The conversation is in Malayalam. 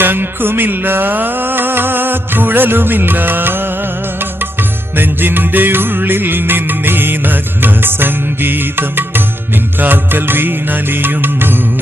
ശംഖുമില്ല കുഴലുമില്ല. നെഞ്ചിന്റെ ഉള്ളിൽ നിന്നീ നഗ്ന സംഗീതം നിൻ കാൽക്കൽ വീണലിയുന്നു.